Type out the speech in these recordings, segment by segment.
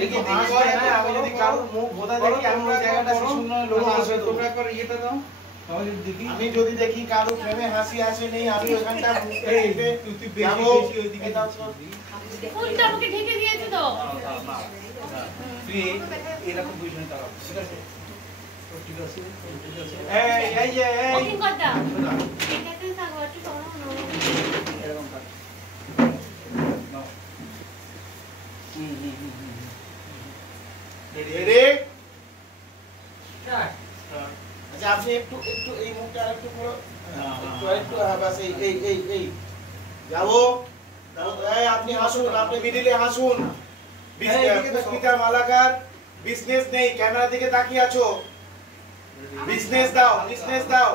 দেখি হাসবে না, আমি যদি কারোর মুখ বোধা দেখি আমি ওই জায়গাটা শূন্য লোক বসে তোমরা করে ইয়েটা দাও। আমি যদি দেখি কারোর ফ্রেমে হাসি আসে নেই, আমি ওখানটা এই তুই বেশি ওইদিকে দাও তো। ফুলটা আমাকে ঢেকে দিয়েছে তো। তুই এরকম বুঝবি না, ঠিক আছে? ঠিক আছে, ঠিক আছে। এই যে এই ওকে কথা এটাতে সাগরটি করো না এরকম কাট নাও। Ready start. আচ্ছা আপনি একটু একটু এই মুখটা আরেকটু করো, একটু বাস এই যাবো। এই আপনি হাসুন, আপনি মিডিলে হাসুন। বিজনেস মালাকার বিজনেস নেই, ক্যামেরা দিকে তাকিয়ে আছো। বিজনেস দাও, বিজনেস দাও,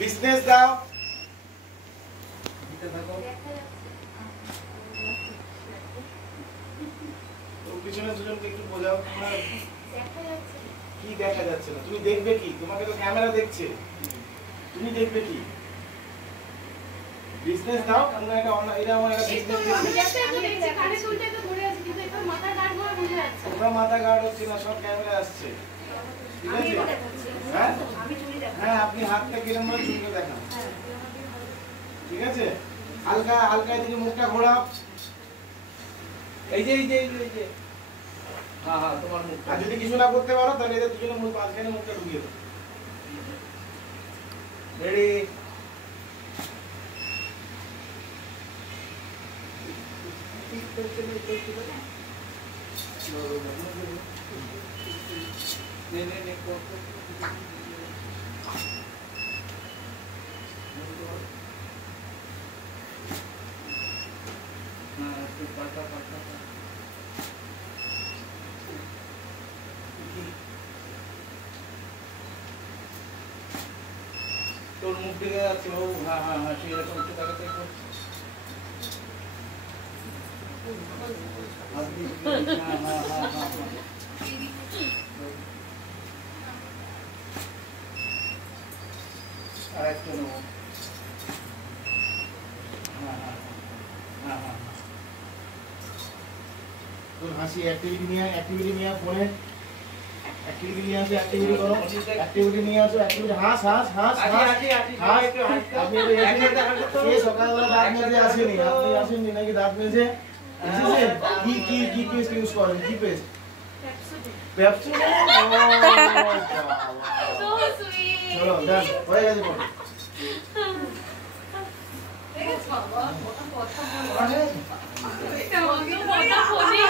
বিজনেস দাও। পিছনে দুজনকে একটু বোঝাও। কি দেখা যাচ্ছে না? তুমি দেখবে কি? তোমাকে তো ক্যামেরা দেখছে, তুমি দেখবে কি? বিজনেস দাও। আমরা এটা এটা আমার একটা বিজনেস দেখতে দেখছি কানে দুলতে তো ধরে আছে কিন্তু একবার মাথা গার্ড করে বুঝে যাচ্ছে। তোমরা মাথা গার্ড হচ্ছে না, সব ক্যামেরা আসছে, ঠিক আছে? হ্যাঁ হ্যাঁ, আপনি হাতটা কিরম ভাবে ঝুঁকে দেখান, ঠিক আছে? হালকা হালকা এদিকে মুখটা ঘোরাও। এই যে এই যে এই যে হ্যাঁ হ্যাঁ, তোমার মুখ। আর যদি কিছু না করতে পারো তাহলে এদের দুজনের মুখ মাঝখানে মুখটা ঢুকিয়ে দাও। রেডি তোর মুখ দিকে যাচ্ছে। ও হ্যাঁ হ্যাঁ হ্যাঁ, সেই রকম একটু তাকাতে আর একটু নেবো। হ্যাঁ হ্যাঁ হ্যাঁ হ্যাঁ, তোর হাসি অ্যাক্টিভিটি নিয়ে ফোনে অ্যাক্টিভিটি নিয়ে আসো, অ্যাক্টিভিটি করো, অ্যাক্টিভিটি নিয়ে আসো, অ্যাক্টিভিটি হাস হাস হাস হাস। আপনি এই সকালবেলা দাঁত মেজে আসেনি, আপনি আসেননি নাকি দাঁত মেজে এসেছেন? কি কি কি পেস্ট ইউজ করেন? কি পেস্ট? পেপসুডেন্ট। So sweet. চলো ডান, হয়ে গেছে পড়ো। দেখেছ বাবা, কথা বলো। এটা অন্য কথা বলি।